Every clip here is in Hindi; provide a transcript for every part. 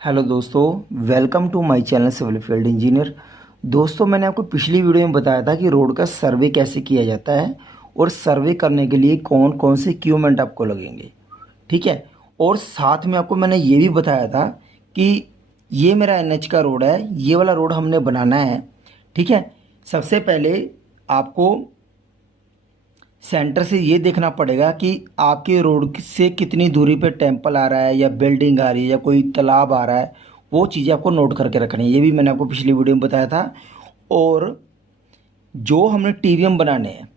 हेलो दोस्तों, welcome to my channel civil field engineer. दोस्तों, मैंने आपको पिछली वीडियो में बताया था कि रोड का सर्वे कैसे किया जाता है और सर्वे करने के लिए कौन कौन से इक्विपमेंट आपको लगेंगे। ठीक है। और साथ में आपको मैंने ये भी बताया था कि ये मेरा एनएच का रोड है, ये वाला रोड हमने बनाना है। ठीक है। सबसे पहले आपको सेंटर से ये देखना पड़ेगा कि आपके रोड से कितनी दूरी पे टेंपल आ रहा है या बिल्डिंग आ रही है या कोई तालाब आ रहा है। वो चीज़ें आपको नोट करके रखनी है, ये भी मैंने आपको पिछली वीडियो में बताया था। और जो हमने टीवीएम बनाने हैं,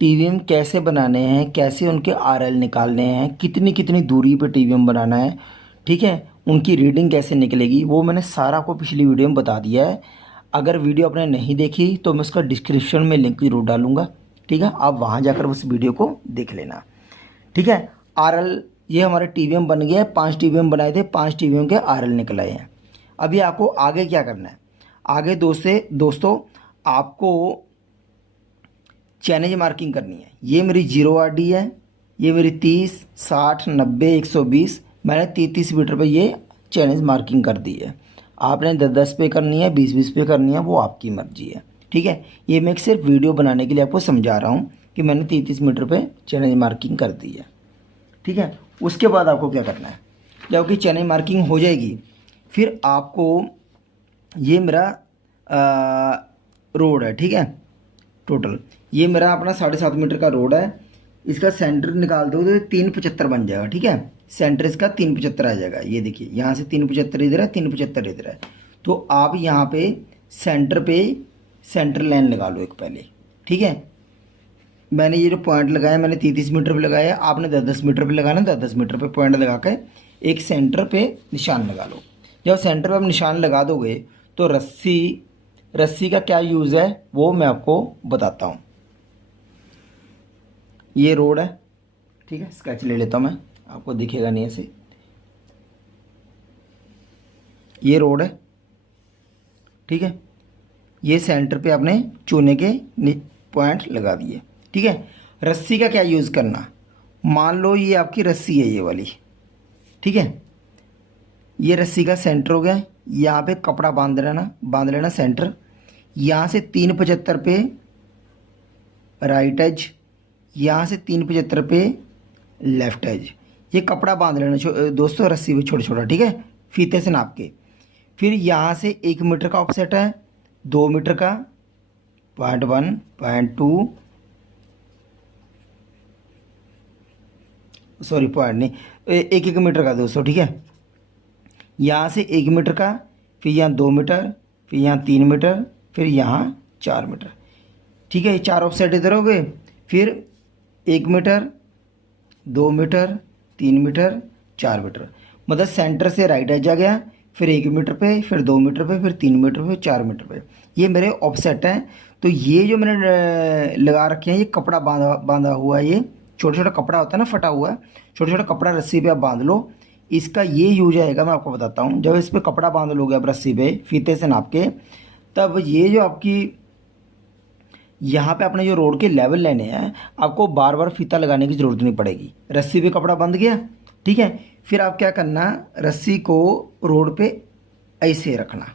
टीवीएम कैसे बनाने हैं, कैसे उनके आरएल निकालने हैं, कितनी कितनी दूरी पे टीवीएम बनाना है, ठीक है, उनकी रीडिंग कैसे निकलेगी, वो मैंने सारा आपको पिछली वीडियो में बता दिया है। अगर वीडियो आपने नहीं देखी तो मैं उसका डिस्क्रिप्शन में लिंक जरूर डालूंगा। ठीक है, आप वहाँ जाकर उस वीडियो को देख लेना। ठीक है। आरएल ये हमारे टीवीएम बन गया है, 5 टीवीएम बनाए थे, 5 टीवीएम के आरएल निकल आए हैं। अभी आपको आगे क्या करना है, आगे दोस्तों आपको चैनल मार्किंग करनी है। ये मेरी 0 RD है, ये मेरी 30, 60, 90, 120, मैंने 33 मीटर पे ये चैनल मार्किंग कर दी है। आपने 10-10 पे करनी है, 20-20 पे करनी है, वो आपकी मर्जी है। ठीक है। ये मैं सिर्फ वीडियो बनाने के लिए आपको समझा रहा हूँ कि मैंने 33 मीटर पे चैनल मार्किंग कर दी है। ठीक है। उसके बाद आपको क्या करना है, जब आपकी चैनल मार्किंग हो जाएगी फिर आपको ये मेरा रोड है। ठीक है। टोटल ये मेरा अपना 7.5 मीटर का रोड है। इसका सेंटर निकाल दो तो 375 बन जाएगा। ठीक है। सेंटर इसका 375 आ जाएगा। ये देखिए, यहाँ से 375 इधर है, 375 इधर है। तो आप यहाँ पे सेंटर लाइन लगा लो एक पहले। ठीक है। मैंने ये जो पॉइंट लगाया, मैंने 33 मीटर पे लगाया, आपने 10-10 मीटर पे लगाना। 10-10 मीटर पे पॉइंट लगा के एक सेंटर पे निशान लगा लो। जब सेंटर पे आप निशान लगा दोगे तो रस्सी का क्या यूज़ है वो मैं आपको बताता हूँ। ये रोड है। ठीक है, स्केच ले लेता हूँ मैं, आपको दिखेगा नहीं ऐसे। ये रोड है। ठीक है। ये सेंटर पे आपने चूने के पॉइंट लगा दिए। ठीक है। रस्सी का क्या यूज़ करना, मान लो ये आपकी रस्सी है, ये वाली। ठीक है। ये रस्सी का सेंटर हो गया, यहाँ पे कपड़ा बांध लेना सेंटर। यहाँ से 375 पे राइट एज, यहाँ से 375 पे लेफ्ट एज। ये कपड़ा बांध लेना दोस्तों रस्सी पे छोटा छोटा। ठीक है, फीते से नाप के। फिर यहाँ से 1 मीटर का ऑफसेट है, 2 मीटर का, 0.1, 0.2, सॉरी पॉइंट नहीं, 1-1 मीटर का दोस्तों। ठीक है। यहाँ से 1 मीटर का, फिर यहाँ 2 मीटर, फिर यहाँ 3 मीटर, फिर यहाँ 4 मीटर। ठीक है, ये 4 ऑफसेट इधर हो गए। फिर 1 मीटर, 2 मीटर, 3 मीटर, 4 मीटर, मतलब सेंटर से राइट एज आ गया। फिर 1 मीटर पे, फिर 2 मीटर पे, फिर 3 मीटर पे, 4 मीटर पे। ये मेरे ऑफसेट हैं। तो ये जो मैंने लगा रखे हैं, ये कपड़ा बांधा हुआ है। ये छोटा छोटा कपड़ा होता है ना, फटा हुआ, छोटा छोटा कपड़ा रस्सी पे आप बांध लो। इसका ये यूज आएगा, मैं आपको बताता हूँ। जब इस पर कपड़ा बांध लोगे आप रस्सी पे फीते से नाप के, तब ये जो आपकी यहाँ पे अपने जो रोड के लेवल लेने हैं, आपको बार बार फीता लगाने की ज़रूरत नहीं पड़ेगी। रस्सी पे कपड़ा बंध गया। ठीक है। फिर आप क्या करना, रस्सी को रोड पे ऐसे रखना।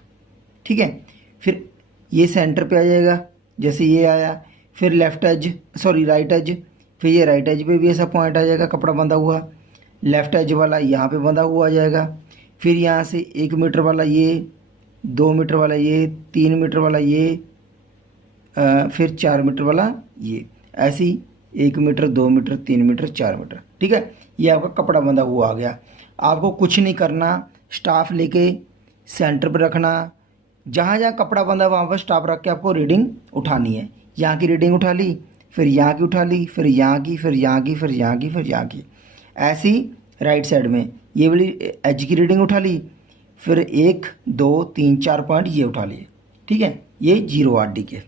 ठीक है। फिर ये सेंटर पे आ जाएगा, जैसे ये आया। फिर left edge, sorry right edge, फिर ये राइट एज पे भी ऐसा पॉइंट आ जाएगा कपड़ा बंधा हुआ। लेफ्ट एज वाला यहाँ पे बंधा हुआ आ जाएगा। फिर यहाँ से 1 मीटर वाला ये, 2 मीटर वाला ये, 3 मीटर वाला ये, फिर 4 मीटर वाला ये, ऐसे ही 1 मीटर, 2 मीटर, 3 मीटर, 4 मीटर। ठीक है। ये आपका कपड़ा बंधा हुआ आ गया। आपको कुछ नहीं करना, स्टाफ लेके सेंटर पर रखना। जहाँ जहाँ कपड़ा बंधा वहाँ पर स्टाफ रख के आपको रीडिंग उठानी है। यहाँ की रीडिंग उठा ली, फिर यहाँ की उठा ली, फिर यहाँ की, फिर यहाँ की, फिर यहाँ की, फिर यहाँ की। ऐसी राइट साइड में ये वाली एज की रीडिंग उठा ली। फिर 1, 2, 3, 4 पॉइंट ये उठा लिए। ठीक है। ये 0 RD के।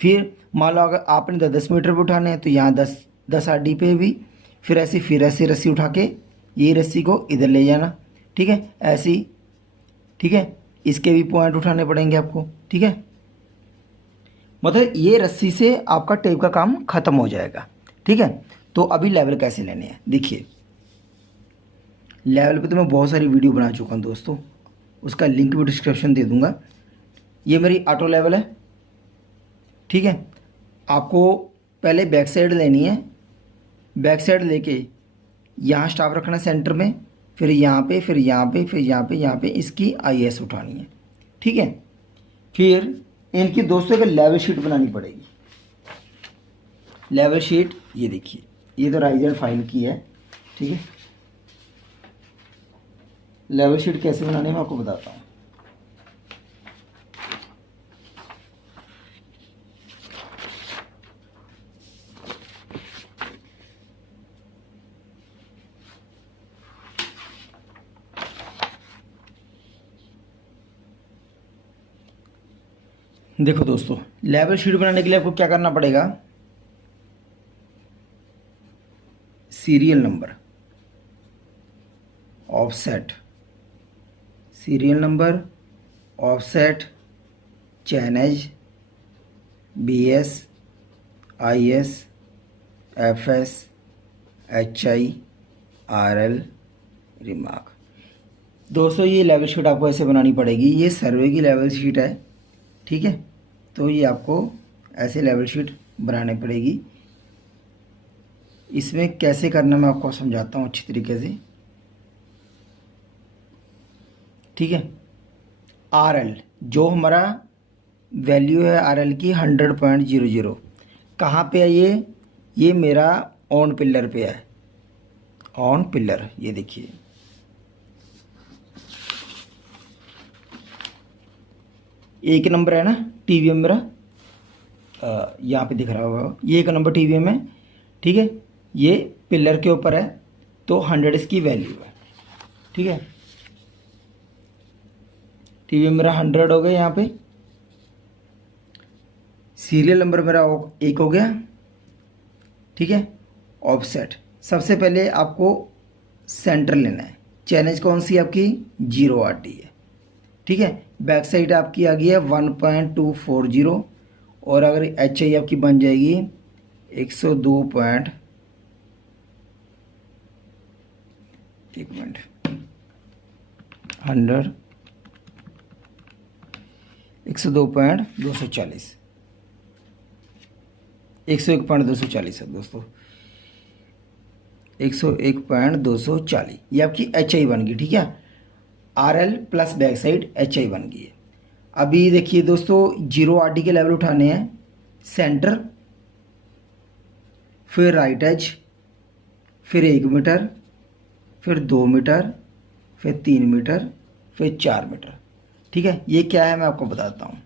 फिर मान लो अगर आपने 10-10 मीटर पे उठाने हैं तो यहाँ 10 RD पे भी। फिर ऐसे रस्सी उठा के ये रस्सी को इधर ले जाना। ठीक है, ऐसी। ठीक है। इसके भी पॉइंट उठाने पड़ेंगे आपको। ठीक है, मतलब ये रस्सी से आपका टेप का काम खत्म हो जाएगा। ठीक है। तो अभी लेवल कैसे लेने हैं देखिए। लेवल पे तो मैं बहुत सारी वीडियो बना चुका हूँ दोस्तों, उसका लिंक भी डिस्क्रिप्शन दे दूँगा। ये मेरी ऑटो लेवल है, ठीक है। आपको पहले बैक साइड लेनी है, बैक साइड लेके यहाँ स्टॉप रखना सेंटर में, फिर यहाँ पे, फिर यहाँ पे, फिर यहाँ पे, यहाँ पे इसकी IS उठानी है, ठीक है। फिर इनकी दोस्तों एक लेवल शीट बनानी पड़ेगी। लेवल शीट ये देखिए, ये तो राइजर फाइल की है, ठीक है। लेवल शीट कैसे बनानी है मैं आपको बताता हूँ। देखो दोस्तों, लेवल शीट बनाने के लिए आपको क्या करना पड़ेगा, serial number, offset, serial number, offset, chainage, BS, IS, FS, HI, RL, remark. दोस्तों ये लेवल शीट आपको ऐसे बनानी पड़ेगी। ये सर्वे की लेवल शीट है, ठीक है। तो ये आपको ऐसे लेवल शीट बनानी पड़ेगी। इसमें कैसे करना मैं आपको समझाता हूँ अच्छी तरीके से, ठीक है। RL जो हमारा वैल्यू है RL की 100.00 कहाँ पे है ये मेरा ऑन पिलर पे है, ऑन पिलर। ये देखिए एक नंबर है ना TVM मेरा, यहाँ पे दिख रहा होगा, ये एक नंबर TVM है, ठीक है। ये पिलर के ऊपर है तो 100 इसकी वैल्यू है, ठीक है। TVM मेरा 100 हो गया यहाँ पे। सीरियल नंबर मेरा 1 हो गया, ठीक है। ऑफसेट सबसे पहले आपको सेंटर लेना है। चैलेंज कौन सी आपकी 0 RT है, ठीक है। बैक साइड आपकी आ गई है 1.240 और अगर HI आपकी बन जाएगी 102 पॉइंट, एक मिनट, 100 102.240, 101.240 है दोस्तों, 101.240 ये आपकी HI बन गई, ठीक है। RL plus back side HI बन गई है। अभी देखिए दोस्तों 0 RT के लेवल उठाने हैं, सेंटर, फिर राइट एज, फिर 1 मीटर, फिर 2 मीटर, फिर 3 मीटर, फिर 4 मीटर, ठीक है। ये क्या है मैं आपको बताता हूँ।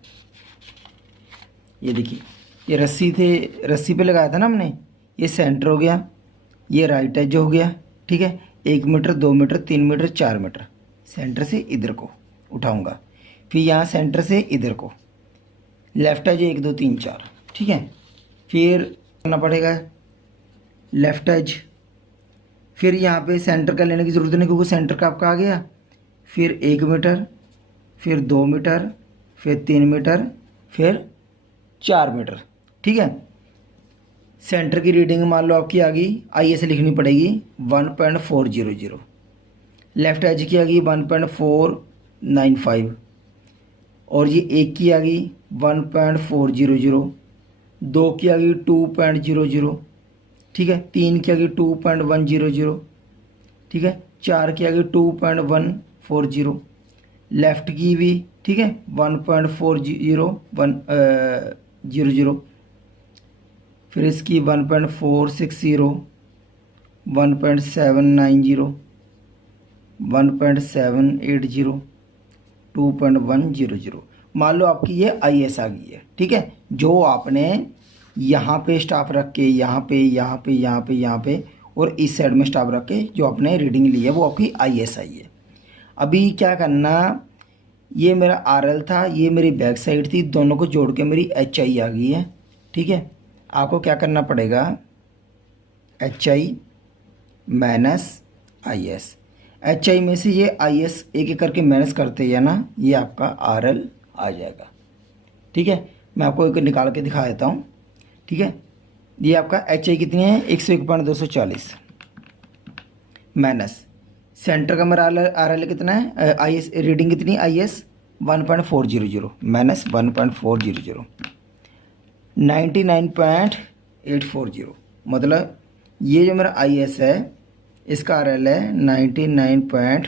ये देखिए, ये रस्सी पे लगाया था ना हमने, ये सेंटर हो गया, ये राइट एज हो गया, ठीक है। 1 metre, 2 metre, 3 metre, 4 metre, centre से इधर को उठाऊंगा, फिर यहाँ सेंटर से इधर को, लेफ्ट एज 1 2 3 4, ठीक है। फिर करना पड़ेगा लेफ्ट एज, फिर यहाँ पे सेंटर का लेने की ज़रूरत नहीं क्योंकि सेंटर का आपका आ गया। फिर 1 मीटर, फिर 2 मीटर, फिर 3 मीटर, फिर 4 मीटर, ठीक है। सेंटर की रीडिंग मान लो आपकी आ गई, IS लिखनी पड़ेगी 1.400, लेफ्ट एज की आ गई 1.495 और ये एक की आ गई 1.400, 2 की आ गई 2.00, ठीक है। 3 की आ गई 2.100, ठीक है। 4 की आ गई 2.140, लेफ्ट की भी, ठीक है, 1.40100, फिर इसकी 1.460, 1.790, 1.780, 2.100। मान लो आपकी ये IS आ गई है, ठीक है। जो आपने यहाँ पे स्टॉप रख के, यहाँ पे, यहाँ पे, यहाँ पे, यहाँ पे और इस साइड में स्टॉप रख के जो आपने रीडिंग ली है वो आपकी IS आई है। अभी क्या करना, ये मेरा RL था, ये मेरी बैक साइड थी, दोनों को जोड़ के मेरी HI आ गई है, ठीक है। आपको क्या करना पड़ेगा, HI माइनस IS, HI में से ये IS एक एक करके माइनस करते हैं ना, ये आपका RL आ जाएगा, ठीक है। मैं आपको एक निकाल के दिखा देता हूँ, ठीक है। ये आपका HI कितनी है 101.240 माइनस सेंटर का मेरा आर एल कितना है, आई एस रीडिंग कितनी, आई एस 1.400 माइनस 1.400 99.840, मतलब ये जो मेरा आई एस है इसका आर एल है 99.840